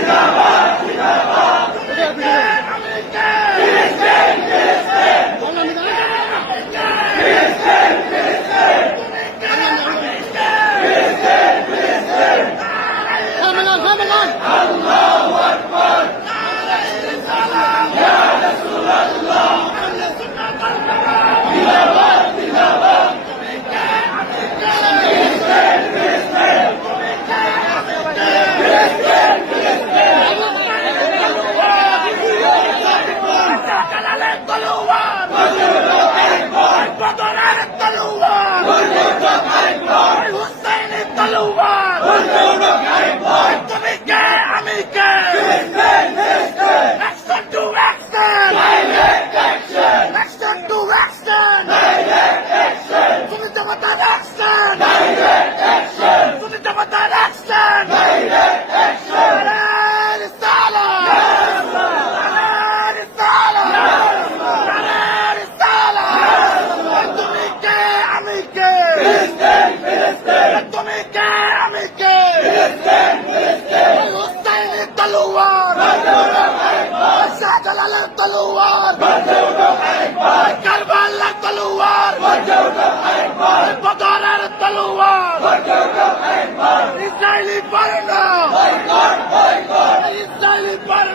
Viva! الطلوع بدر الطلوع শাহজালালের তলোয়ার কারবালার তলোয়ার বদরের তলোয়ার ইসরায়েলি পারে না ইসরায়েলি পারে